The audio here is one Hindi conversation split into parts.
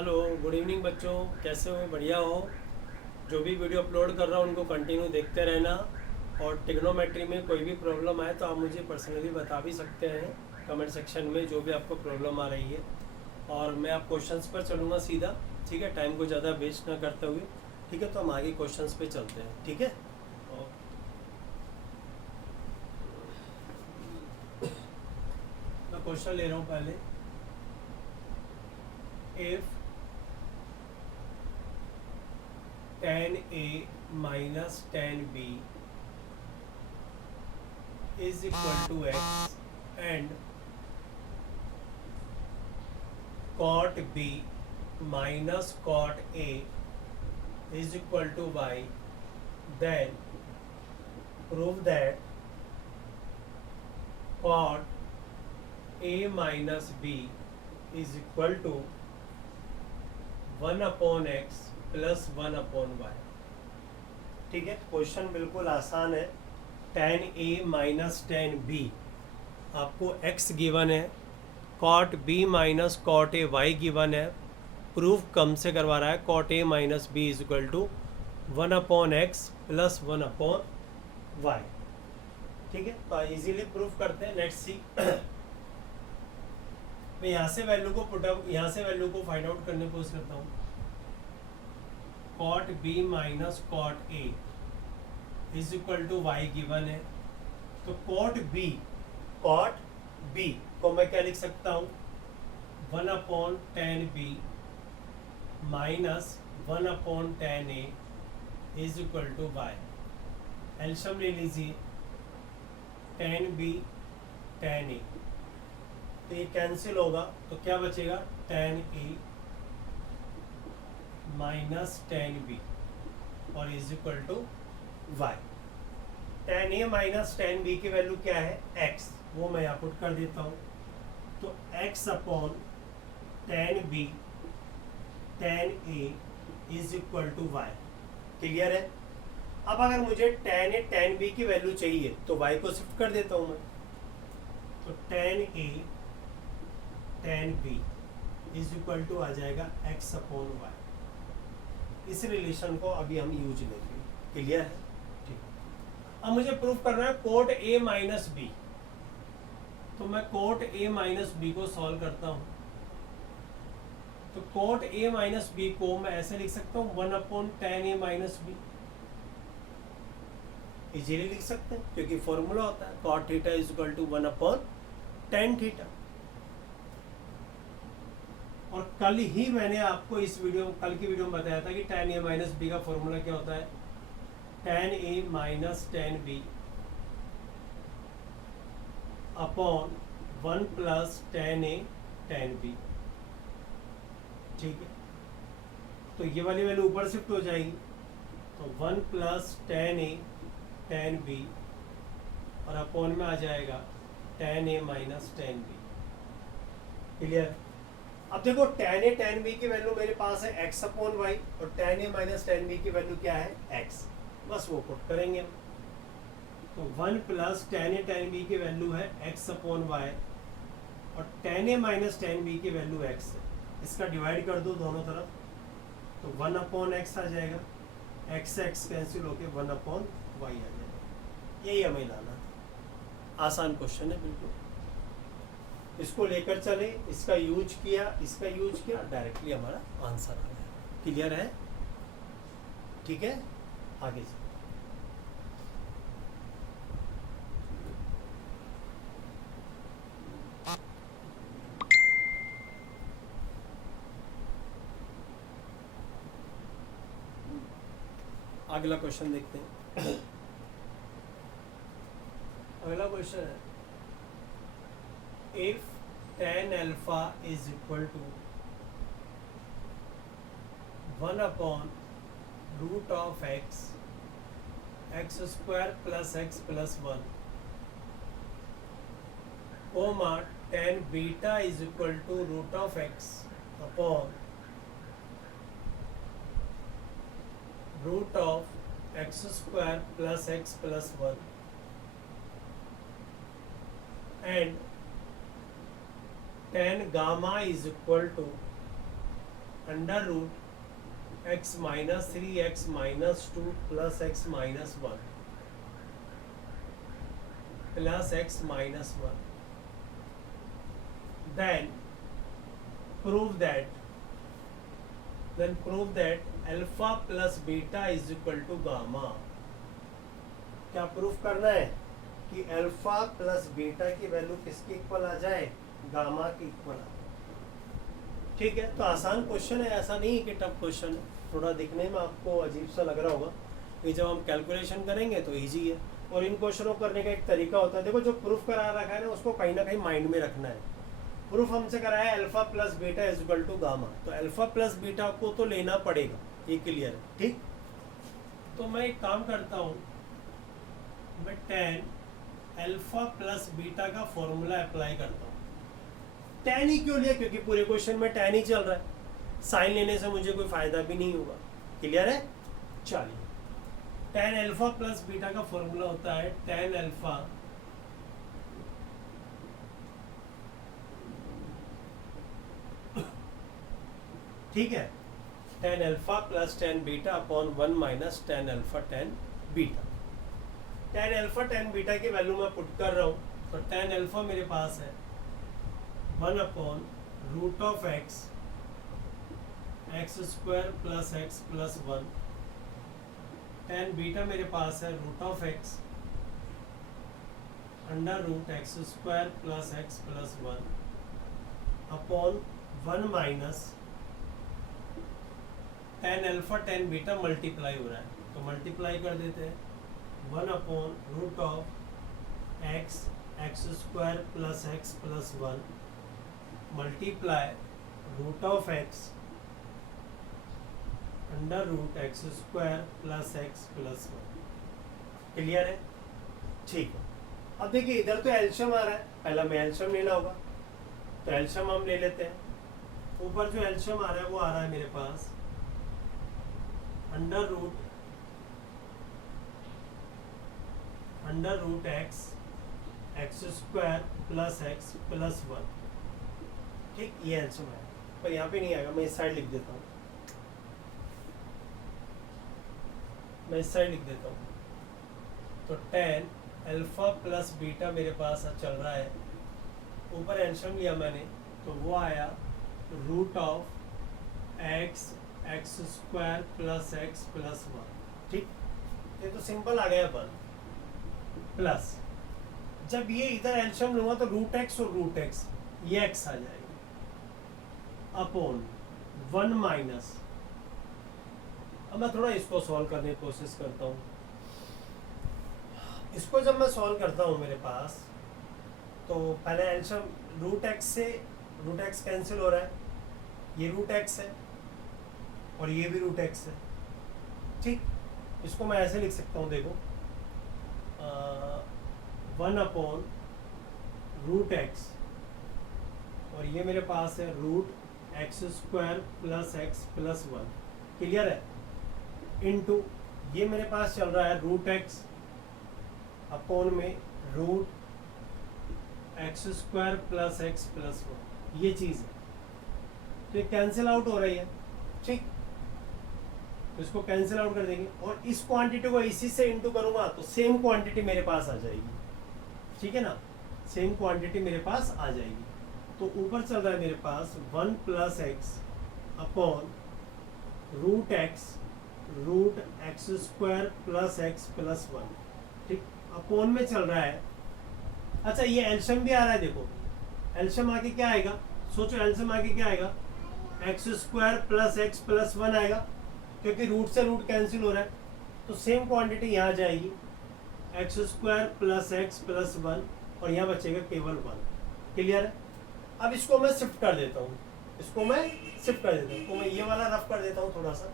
हेलो, गुड इवनिंग बच्चों। कैसे हो? बढ़िया हो? जो भी वीडियो अपलोड कर रहा हूँ उनको कंटिन्यू देखते रहना। और टिग्नोमेट्री में कोई भी प्रॉब्लम आए तो आप मुझे पर्सनली बता भी सकते हैं कमेंट सेक्शन में, जो भी आपको प्रॉब्लम आ रही है। और मैं आप क्वेश्चंस पर चलूँगा सीधा। ठीक है, टाइम को ज़्यादा वेस्ट ना करते हुए। ठीक है, तो हम आगे क्वेश्चंस पे चलते हैं। ठीक है, और मैं क्वेश्चन ले रहा हूँ पहले। If tan A minus tan B is equal to x and cot B minus cot A is equal to y, then prove that cot A minus B is equal to 1 upon x plus 1 upon y. ठीक है, क्वेश्चन बिल्कुल आसान है। tan A minus tan B, आपको x गिवन है, cot B minus cot A y given है। प्रूफ कम से करवा रहा है, cot A minus B is equal to 1 upon x plus 1 upon y. ठीक है, तो इजीली प्रूफ करते हैं। Let's see. मैं यहाँ से वैल्यू को पुटअप, यहाँ से वैल्यू को फाइंड आउट करने की कोशिश करता हूँ। cot B minus cot A is equal to y given है। तो cot B को मैं क्या लिख सकता हूँ? 1 upon tan B minus 1 upon tan A is equal to y. एल्शियम ले लीजिए, tan B tan A, तो ये कैंसिल होगा, तो क्या बचेगा? tan A minus tan B और is equal to Y. tan A minus tan B की वैल्यू क्या है? x, वो मैं यहाँ पुट कर देता हूँ। तो x upon tan B tan A is equal to y. Clear है? अब अगर मुझे tan A tan B की वैल्यू चाहिए तो y को शिफ्ट कर देता हूँ मैं। तो tan A tan B is equal to आ जाएगा x अपॉन वाई। इस रिलेशन को अभी हम यूज लेंगे। क्लियर है? ठीक। अब मुझे प्रूफ करना है कोट ए माइनस बी, तो मैं कोट ए माइनस बी को सॉल्व करता हूं। तो कोट ए माइनस बी को मैं ऐसे लिख सकता हूं, 1 upon tan A minus B. Easily लिख सकते हैं क्योंकि फॉर्मूला होता है cot theta is equal to 1 upon tan theta. और कल ही मैंने आपको कल की वीडियो में बताया था कि tan a माइनस बी का फॉर्मूला क्या होता है? tan a minus tan b upon 1 plus tan a tan b। ठीक है, तो ये वाली वैल्यू ऊपर शिफ्ट हो जाएगी, तो 1 plus tan a tan b और अपॉन में आ जाएगा tan a minus tan b। Clear? अब देखो tan A tan B की वैल्यू मेरे पास है x अपॉन वाई, और tan A minus tan B की वैल्यू क्या है? x। बस वो पुट करेंगे हम। तो 1 plus tan A tan B की वैल्यू है x अपॉन वाई, और tan A minus tan B की वैल्यू x है। इसका डिवाइड कर दो दोनों तरफ, तो 1 अपॉन x आ जाएगा, x x कैंसिल होके 1 अपॉन वाई आ जाएगा। यही हमें लाना था। आसान क्वेश्चन है बिल्कुल। इसको लेकर चले, इसका यूज किया, इसका यूज किया, डायरेक्टली हमारा आंसर आ गया। क्लियर है? ठीक है, आगे चलो। अगला क्वेश्चन देखते हैं। अगला क्वेश्चन है, if tan alpha is equal to 1 upon root of x square plus x plus 1, comma tan beta is equal to root of x upon root of x square plus x plus 1 and tan gamma is equal to under root x minus 3x minus 2 plus x minus 1 plus x minus 1. Then prove that alpha plus beta is equal to gamma. क्या प्रूफ करना है कि अल्फा प्लस बीटा की वैल्यू किसके इक्वल आ जाए, गामा की इक्वल आ जाए. ठीक है, तो आसान क्वेश्चन है, ऐसा नहीं है कि टफ क्वेश्चन है. थोड़ा दिखने में आपको अजीब सा लग रहा होगा, ये जब हम कैलकुलेशन करेंगे तो इजी है. और इन क्वेश्चनों करने का एक तरीका होता है. देखो, जो प्रूफ करा रखा है ना, उसको कहीं ना कहीं माइंड में रखना है. प्रूफ हमसे कराया alpha plus beta is equal to gamma, तो अल्फा प्लस बीटा को तो लेना पड़ेगा, ये क्लियर है. ठीक, तो मैं एक काम करता हूँ, मैं tan अल्फा प्लस बीटा का फॉर्मूला अप्लाई करता हूँ. tan ही क्यों लिया, क्योंकि पूरे क्वेश्चन में tan ही चल रहा है. साइन लेने से मुझे कोई फायदा भी नहीं होगा. क्लियर है. चलिए, tan अल्फा प्लस बीटा का फॉर्मूला होता है tan अल्फा ठीक है, tan alpha plus tan beta upon 1 minus tan alpha tan beta. tan alpha tan beta की वैल्यू मैं पुट कर रहा हूँ, तो tan अल्फा मेरे पास है 1 upon root of x square plus x plus 1. tan beta मेरे पास है root of x under root x square plus x plus 1 upon 1 minus tan alpha tan beta multiply हो रहा है, तो मल्टीप्लाई कर देते हैं. 1 upon root of x square plus x plus 1 multiply root of x under root x square plus x plus 1. Clear है. ठीक है, अब देखिए इधर तो एल्शियम आ रहा है, पहला में एल्शियम लेना होगा, तो एल्शियम हम ले लेते हैं. ऊपर जो एल्शियम आ रहा है वो आ रहा है मेरे पास under root x square plus x plus 1. ठीक, ये एल्शियम है, पर यहाँ पे नहीं आएगा, मैं इस साइड लिख देता हूँ. तो tan अल्फा प्लस बीटा मेरे पास चल रहा है. ऊपर एल्शियम लिया मैंने, तो वो आया root of x square plus x plus 1. ठीक, ये तो सिंपल आ गया. 1 प्लस, जब ये इधर एल्शियम लूंगा तो रूट एक्स और रूट एक्स, ये एक्स आ जाएगा अपॉन 1 माइनस. अब मैं थोड़ा इसको सॉल्व करने की कोशिश करता हूँ. इसको जब मैं सॉल्व करता हूँ मेरे पास, तो पहले एल्शियम रूट एक्स से रूट एक्स कैंसिल हो रहा है, ये रूट एक्स है और ये भी रूट एक्स है. ठीक, इसको मैं ऐसे लिख सकता हूँ, देखो 1 अपॉन रूट एक्स और ये मेरे पास है root x square plus x plus 1. Clear है. इनटू ये मेरे पास चल रहा है रूट एक्स अपॉन में root x square plus x plus 1. ये चीज़ है, तो ये कैंसिल आउट हो रही है. ठीक, तो इसको कैंसिल आउट कर देंगे और इस क्वांटिटी को इसी से इंटू करूंगा तो सेम क्वांटिटी मेरे पास आ जाएगी. ठीक है ना, सेम क्वांटिटी मेरे पास आ जाएगी. तो ऊपर चल रहा है मेरे पास 1 plus x upon root x square plus x plus 1. ठीक, अपॉन में चल रहा है. अच्छा, ये एल्शियम भी आ रहा है. देखो एल्शियम आके क्या आएगा, सोचो एल्शियम आके क्या आएगा, x square plus x plus 1 आएगा, क्योंकि रूट से रूट कैंसिल हो रहा है. तो सेम क्वांटिटी यहाँ जाएगी x square plus x plus 1 और यहाँ बचेगा केवल 1. क्लियर है. अब इसको मैं शिफ्ट कर देता हूँ, तो मैं ये वाला रफ कर देता हूँ थोड़ा सा.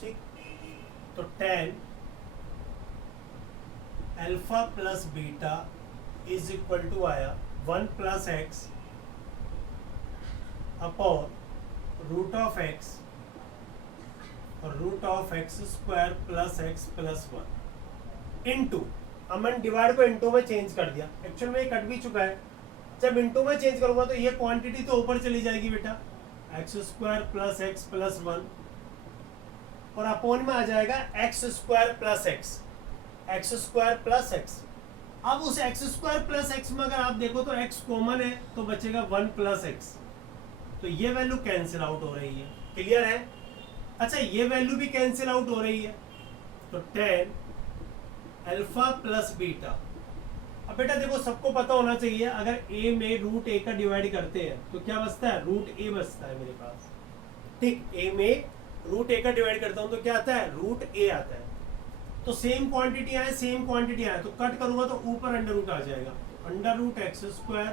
ठीक, तो tan alpha plus beta is equal to आया 1 plus x upon root of x और root of x square plus x plus 1 into अब मैंने डिवाइड को इंटू में चेंज कर दिया, एक्चुअल में ये कट भी चुका है। जब इंटू में चेंज करूंगा तो ये क्वांटिटी तो ऊपर चली जाएगी बेटा, x square plus x plus 1, और अपोन में आ जाएगा x square plus x, x square plus x. अब उस एक्स स्क्वायर प्लस एक्स में अगर आप देखो तो एक्स कॉमन है तो बचेगा 1 प्लस एक्स, तो ये वैल्यू कैंसिल आउट हो रही है। क्लियर है? अच्छा ये वैल्यू भी कैंसिल आउट हो रही है, तो tan अल्फा प्लस बीटा। अब बेटा देखो सबको पता होना चाहिए, अगर a में रूट a का डिवाइड करते हैं तो क्या बचता है, रूट a बचता है मेरे पास। ठीक, a में रूट a का डिवाइड करता हूं तो क्या आता है, रूट a आता है। तो सेम क्वांटिटी आए, सेम क्वांटिटी आए तो कट करूंगा तो ऊपर अंडर रूट आ जाएगा, under root x square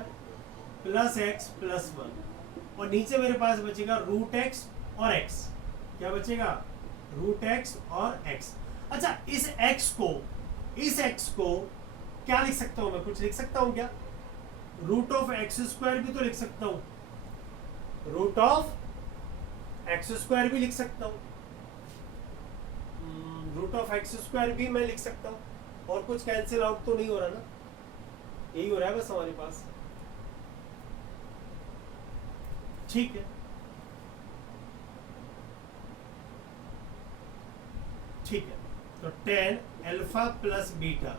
plus x plus 1, और नीचे मेरे पास बचेगा रूट एक्स और एक्स। क्या बचेगा, रूट एक्स और एक्स। अच्छा इस एक्स को क्या लिख सकता हूं मैं, कुछ लिख सकता हूं क्या, रूट ऑफ एक्स स्क्वायर भी तो लिख सकता हूं, रूट ऑफ एक्स स्क्वायर भी लिख सकता हूं, रूट ऑफ एक्स स्क्वायर भी मैं लिख सकता हूं, और कुछ कैंसिल आउट तो नहीं हो रहा ना, यही हो रहा है बस हमारे पास। ठीक है, ठीक है, तो tan alpha plus beta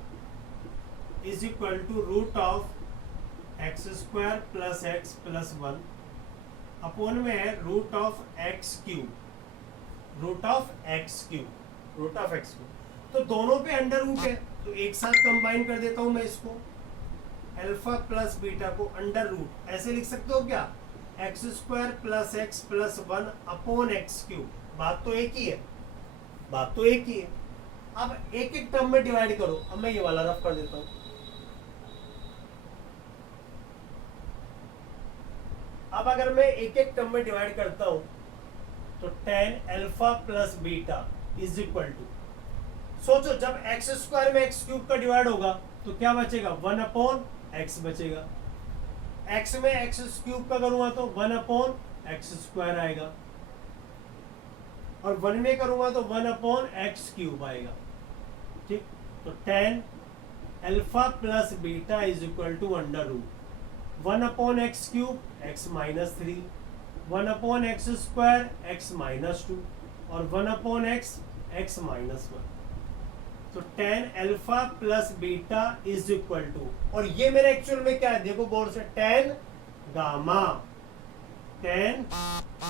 is equal to root of x square plus x plus 1 upon में है root of x cube, root of x cube, root of x cube. तो दोनों पे अंडर रूट है तो एक साथ कंबाइन कर देता हूं मैं इसको, अल्फा प्लस बीटा को अंडर रूट ऐसे लिख सकते हो क्या, x square plus x plus 1 upon x cube. बात तो एक ही है, बात तो एक ही है। अब एक एक टर्म में डिवाइड करो, अब मैं ये वाला रफ कर देता हूं, अब अगर मैं एक एक टर्म में डिवाइड करता हूं तो tan alpha plus beta is equal to, सोचो जब एक्स स्क्वायर में एक्स क्यूब का डिवाइड होगा तो क्या बचेगा, 1 अपॉन एक्स बचेगा, एक्स में एक्स क्यूब का करूंगा तो 1 अपॉन एक्स स्क्वायर आएगा, और 1 में करूंगा तो 1 अपॉन एक्स क्यूब आएगा। ठीक, तो tan alpha plus beta is equal to under root 1 upon x cube x minus 3, 1 upon x square x minus 2, और 1 अपॉन एक्स एक्स माइनस 1। तो tan alpha plus beta is equal to, और ये मेरा एक्चुअल में क्या है देखो गौर से, tan गामा, tan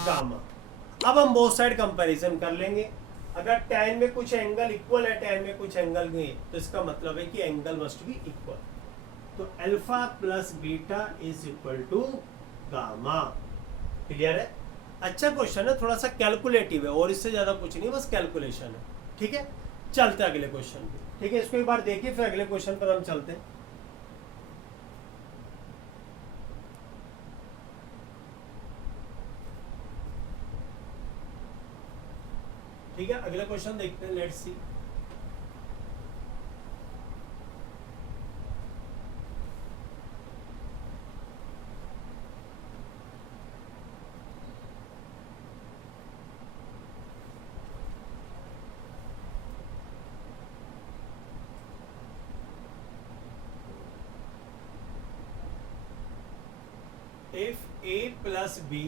गामा। अब हम बोथ साइड कंपैरिजन कर लेंगे, अगर tan में कुछ एंगल इक्वल है, tan में कुछ एंगल नहीं तो इसका मतलब है कि एंगल मस्ट बी इक्वल। तो alpha plus beta is equal to gamma. Clear है? अच्छा क्वेश्चन है, थोड़ा सा कैलकुलेटिव है और इससे ज्यादा कुछ नहीं, बस कैलकुलेशन है। ठीक है, चलते हैं अगले क्वेश्चन पे। ठीक है, इसको एक बार देखिए फिर अगले क्वेश्चन पर हम चलते हैं। ठीक है, अगला क्वेश्चन देखते हैं, let's C. If a plus b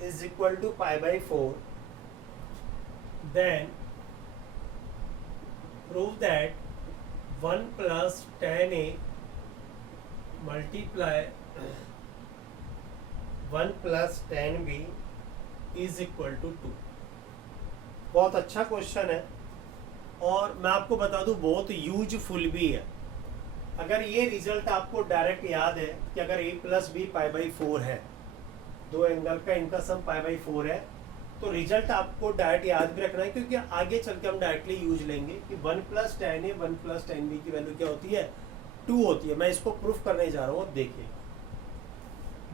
is equal to pi by 4, then prove that 1 plus tan a multiply 1 plus tan b is equal to 2। बहुत अच्छा क्वेश्चन है और मैं आपको बता दूं बहुत यूजफुल भी है। अगर ये रिजल्ट आपको डायरेक्ट याद है कि अगर a plus b pi by 4 है, दो एंगल का इनका सम पाई बाई 4 है, तो रिजल्ट आपको डायरेक्ट याद भी रखना है, क्योंकि आगे चल के हम डायरेक्टली यूज लेंगे कि 1 plus tan a 1 plus tan b की वैल्यू क्या होती है, 2 होती है। मैं इसको प्रूफ करने जा रहा हूँ। देखिए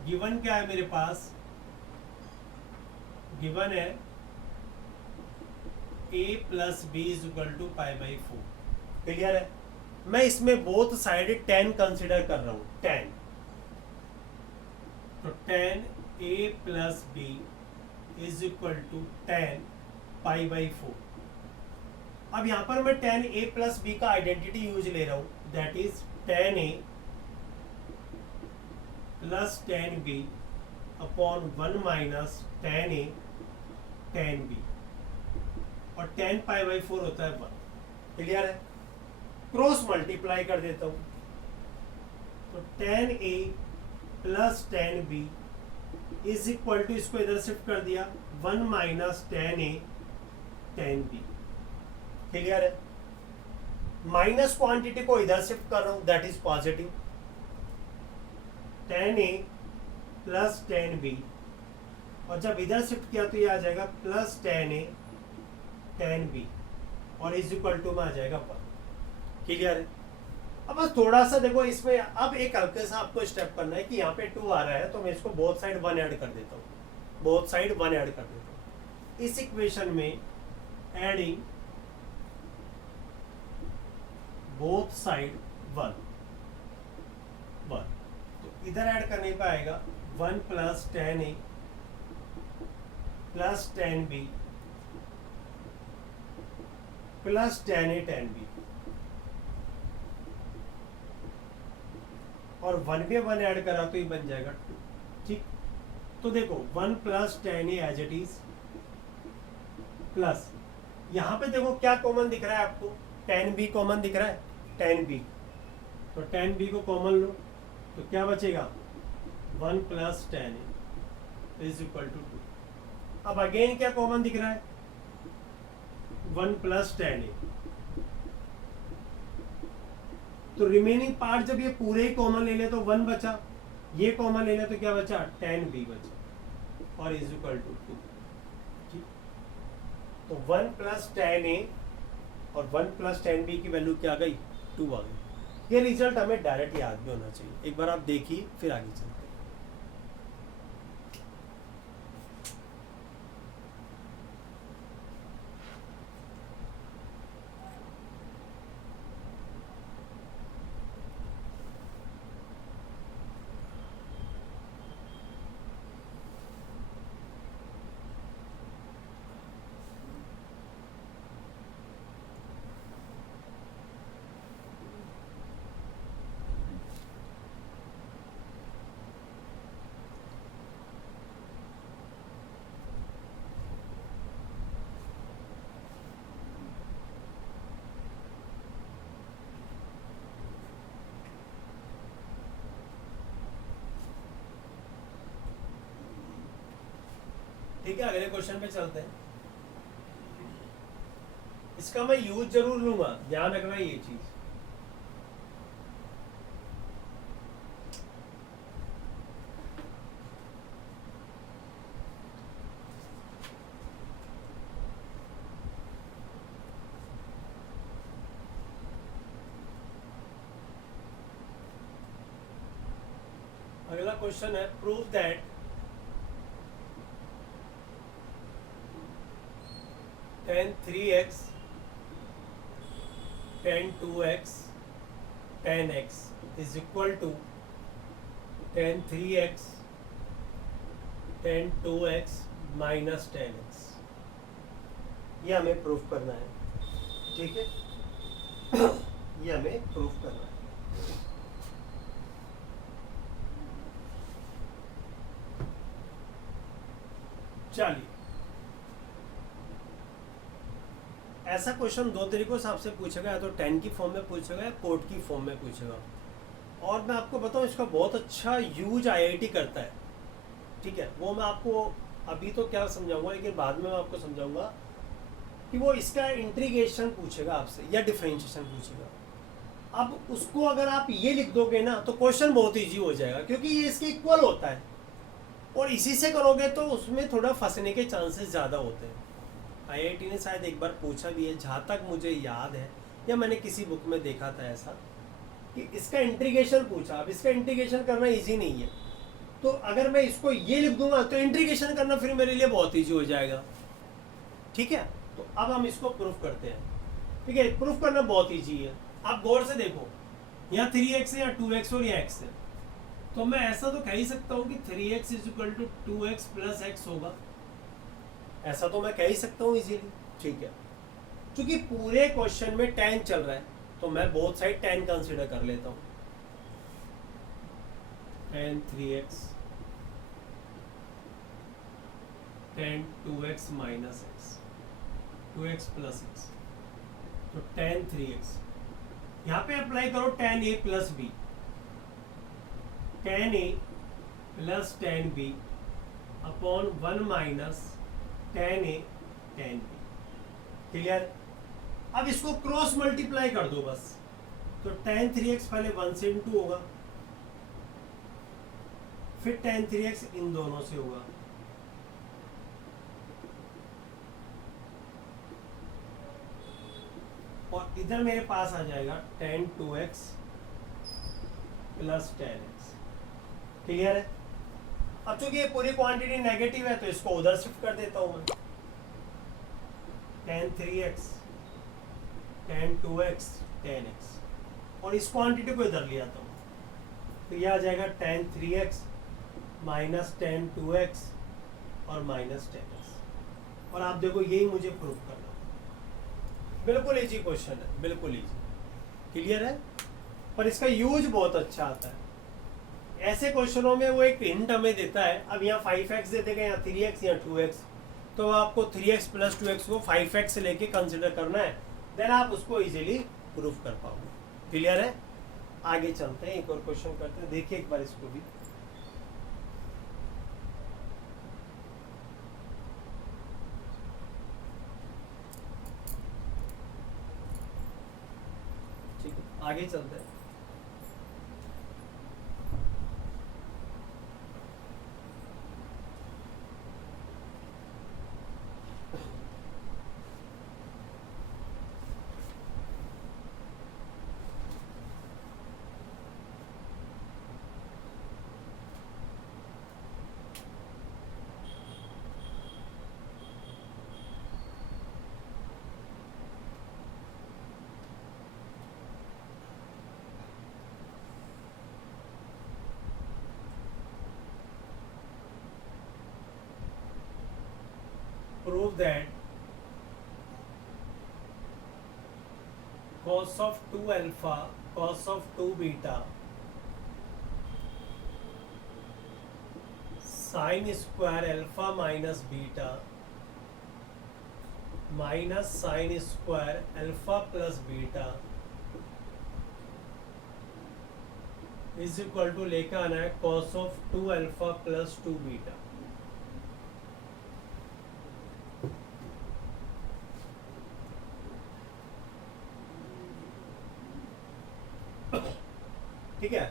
गिवन क्या है मेरे पास, गिवन है a plus b is equal to pi by 4। Clear है? मैं इसमें बोथ साइड tan कंसिडर कर रहा हूं, tan। तो tan a plus b is equal to tan pi by 4। अब यहाँ पर मैं tan a प्लस बी का आइडेंटिटी यूज ले रहा हूँ, that is tan a plus tan b upon 1 minus tan a tan b, और tan पाई बाई 4 होता है 1। क्लियर है? क्रॉस मल्टीप्लाई कर देता हूँ, तो tan a plus tan b is equal to, इसको इधर शिफ्ट कर दिया, 1 minus tan a tan b। Clear है? माइनस क्वांटिटी को इधर शिफ्ट कर रहा हूं, that is positive, tan a plus tan b, और जब इधर शिफ्ट किया तो ये आ जाएगा plus tan a tan b, और इज इक्वल टू में आ जाएगा 1। क्लियर है? अब बस थोड़ा सा देखो इसमें, अब एक हल्के सा आपको स्टेप करना है कि यहाँ पे 2 आ रहा है, तो मैं इसको बोथ साइड 1 ऐड कर देता हूँ, बोथ साइड 1 ऐड कर देता हूँ। इस इक्वेशन में एडिंग बोथ साइड 1 तो इधर ऐड करने पे आएगा 1 plus tan a plus tan b plus tan a tan b, और 1 पे 1 ऐड करा तो ये बन जाएगा 2। ठीक, तो देखो 1 plus tan a as it is, plus यहाँ पे देखो क्या कॉमन दिख रहा है आपको, tan b कॉमन दिख रहा है, tan b, तो tan b को कॉमन लो तो क्या बचेगा, 1 plus tan a is equal to 2। अब अगेन क्या कॉमन दिख रहा है, 1 प्लस tan a, तो रिमेनिंग पार्ट जब ये पूरे ही कॉमन ले ले तो 1 बचा, ये कॉमन ले ले तो क्या बचा, tan b बचा, और इज इक्वल टू 2। ठीक, तो 1 प्लस tan a और 1 प्लस tan b की वैल्यू क्या आ गई, 2 आ गई। ये रिजल्ट हमें डायरेक्ट याद भी होना चाहिए, एक बार आप देखिए फिर आगे चलते हैं। ठीक है, अगले क्वेश्चन पे चलते हैं। इसका मैं यूज जरूर लूंगा, ध्यान रखना ये चीज। अगला क्वेश्चन है, prove that tan 3x tan 2x tan x is equal to tan 3x tan 2x minus tan x। ये हमें प्रूफ करना है, ठीक है? ये हमें प्रूफ करना है। चलिए, ऐसा क्वेश्चन दो तरीकों से आपसे पूछेगा, या तो 10 की फॉर्म में पूछेगा या कोड की फॉर्म में पूछेगा। और मैं आपको बताऊं, इसका बहुत अच्छा यूज आईआईटी करता है, ठीक है? वो मैं आपको अभी तो क्या समझाऊंगा, लेकिन बाद में मैं आपको समझाऊंगा कि वो इसका इंटीग्रेशन पूछेगा आपसे या डिफरेंशिएशन पूछेगा। अब उसको अगर आप ये लिख दोगे ना तो क्वेश्चन बहुत ईजी हो जाएगा, क्योंकि ये इसके इक्वल होता है, और इसी से करोगे तो उसमें थोड़ा फंसने के चांसेस ज़्यादा होते हैं। आईआईटी ने शायद एक बार पूछा भी है, जहाँ तक मुझे याद है, या मैंने किसी बुक में देखा था ऐसा, कि इसका इंटीग्रेशन पूछा। अब इसका इंटीग्रेशन करना इजी नहीं है, तो अगर मैं इसको ये लिख दूंगा तो इंटीग्रेशन करना फिर मेरे लिए बहुत ईजी हो जाएगा, ठीक है? तो अब हम इसको प्रूफ करते हैं, ठीक है? प्रूफ करना बहुत ईजी है। आप गौर से देखो, यहाँ 3x है, या 2x और यहाँ x है, तो मैं ऐसा तो कह ही सकता हूँ कि 3x is equal to 2x plus x होगा, ऐसा तो मैं कह ही सकता हूँ इजीली, ठीक है? क्योंकि पूरे क्वेश्चन में tan चल रहा है तो मैं बोथ साइड tan कंसीडर कर लेता हूँ। tan 3x tan 2x minus x 2x plus x तो tan 3x यहाँ पे अप्लाई करो tan a plus b, tan a plus tan b upon 1 minus tan a tan b। Clear? अब इसको क्रॉस मल्टीप्लाई कर दो बस, तो tan 3x पहले 1 से इंटू होगा, फिर tan 3x इन दोनों से होगा, और इधर मेरे पास आ जाएगा tan 2x plus tan x। Clear है? अब चूंकि ये पूरी क्वांटिटी नेगेटिव है तो इसको उधर शिफ्ट कर देता हूं मैं, tan 3x tan 2x tan x, और इस क्वांटिटी को इधर ले आता हूँ, तो ये आ जाएगा tan 3x minus tan 2x और माइनस tan x। और आप देखो यही मुझे प्रूफ करना है। बिल्कुल इजी क्वेश्चन है, बिल्कुल इजी। क्लियर है? पर इसका यूज बहुत अच्छा आता है। ऐसे क्वेश्चनों में वो एक हिंट हमें देता है, अब यहाँ 5x दे देगा, यहाँ 3x या 2x, तो आपको 3x प्लस 2x को 5x से लेके कंसिडर करना है, देन आप उसको इजीली प्रूफ कर पाओगे। क्लियर है? आगे चलते हैं, एक और क्वेश्चन करते हैं, देखिए एक बार इसको भी। ठीक है, आगे चलते हैं। Prove that cos of 2 alpha cos of 2 beta sin square alpha minus beta minus sin square alpha plus beta is equal to लेकर आना है cos of 2 alpha plus 2 beta। ठीक है,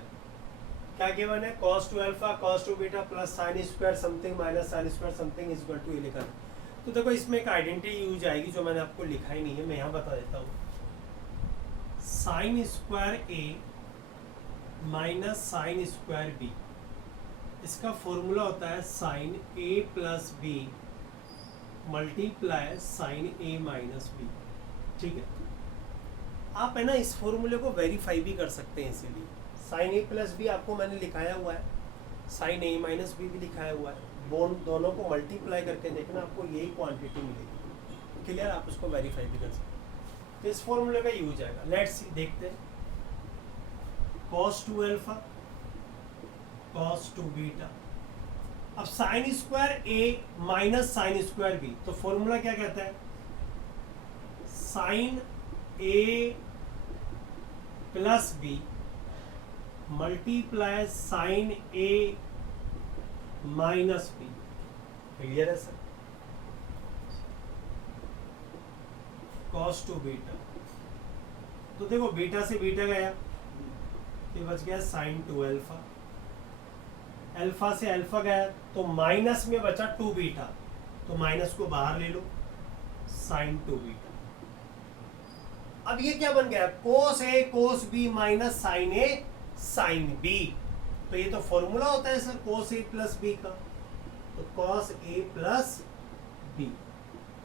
क्या गिवन है? cos 2 alpha cos 2 beta plus sin square something minus sin square something is equal to ये लिखा है। तो देखो इसमें एक आइडेंटिटी यूज आएगी जो मैंने आपको लिखा ही नहीं है, मैं यहाँ बता देता हूँ। sin square a minus sin square b, इसका फॉर्मूला होता है sin a plus b multiply sin a minus b। ठीक है, आप है ना इस फॉर्मूले को वेरीफाई भी कर सकते हैं, इसीलिए sin a प्लस बी आपको मैंने लिखाया हुआ है, sin a माइनस बी भी लिखाया हुआ है, दोनों को मल्टीप्लाई करके देखना, आपको यही क्वांटिटी मिलेगी। क्लियर? आप उसको वेरीफाई भी कर सकते हैं, तो इस फॉर्मूले का यूज आएगा। लेट्स सी, देखते हैं। cos 2 अल्फा cos 2 बीटा, अब sin square a minus sin square b, तो फॉर्मूला क्या कहता है? sin a plus b multiply sine a minus b. Clear है सर? cos 2 बीटा, तो देखो बीटा से बीटा गया, ये बच गया sin 2 अल्फा, अल्फा से अल्फा गया तो माइनस में बचा 2 बीटा, तो माइनस को बाहर ले लो, sin 2 बीटा। अब ये क्या बन गया? cos a cos b minus sin a sin b, तो ये तो फॉर्मूला होता है sir cos a plus b का, तो cos a plus b,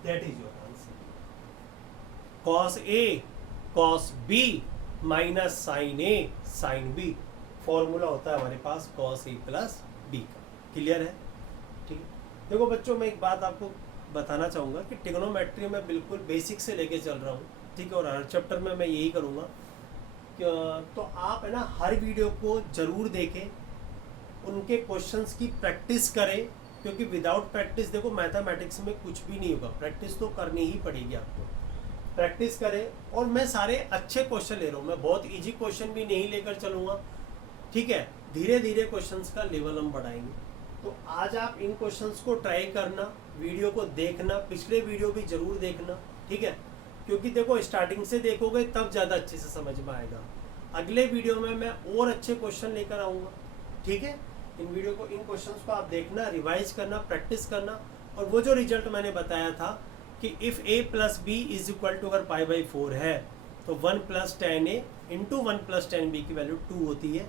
that is your answer. cos a cos b minus sin a sin b, formula होता है हमारे पास cos a प्लस b का। क्लियर है? ठीक है, देखो बच्चों मैं एक बात आपको बताना चाहूँगा कि ट्रिग्नोमेट्री में बिल्कुल बेसिक से लेके चल रहा हूँ, ठीक है, और हर चैप्टर में मैं यही करूँगा। तो आप है ना हर वीडियो को ज़रूर देखें, उनके क्वेश्चंस की प्रैक्टिस करें, क्योंकि विदाउट प्रैक्टिस देखो मैथमेटिक्स में कुछ भी नहीं होगा। प्रैक्टिस तो करनी ही पड़ेगी आपको, प्रैक्टिस करें। और मैं सारे अच्छे क्वेश्चन ले रहा हूँ, मैं बहुत इजी क्वेश्चन भी नहीं लेकर चलूँगा, ठीक है, धीरे धीरे क्वेश्चंस का लेवल हम बढ़ाएंगे। तो आज आप इन क्वेश्चंस को ट्राई करना, वीडियो को देखना, पिछले वीडियो भी ज़रूर देखना, ठीक है, क्योंकि देखो स्टार्टिंग से देखोगे तब ज़्यादा अच्छे से समझ में आएगा। अगले वीडियो में मैं और अच्छे क्वेश्चन लेकर आऊँगा, ठीक है। इन क्वेश्चंस को आप देखना, रिवाइज करना, प्रैक्टिस करना, और वो जो रिजल्ट मैंने बताया था कि if a plus b is equal to अगर पाई बाई 4 है तो 1 + 10a इंटू 1 + 10b की वैल्यू 2 होती है।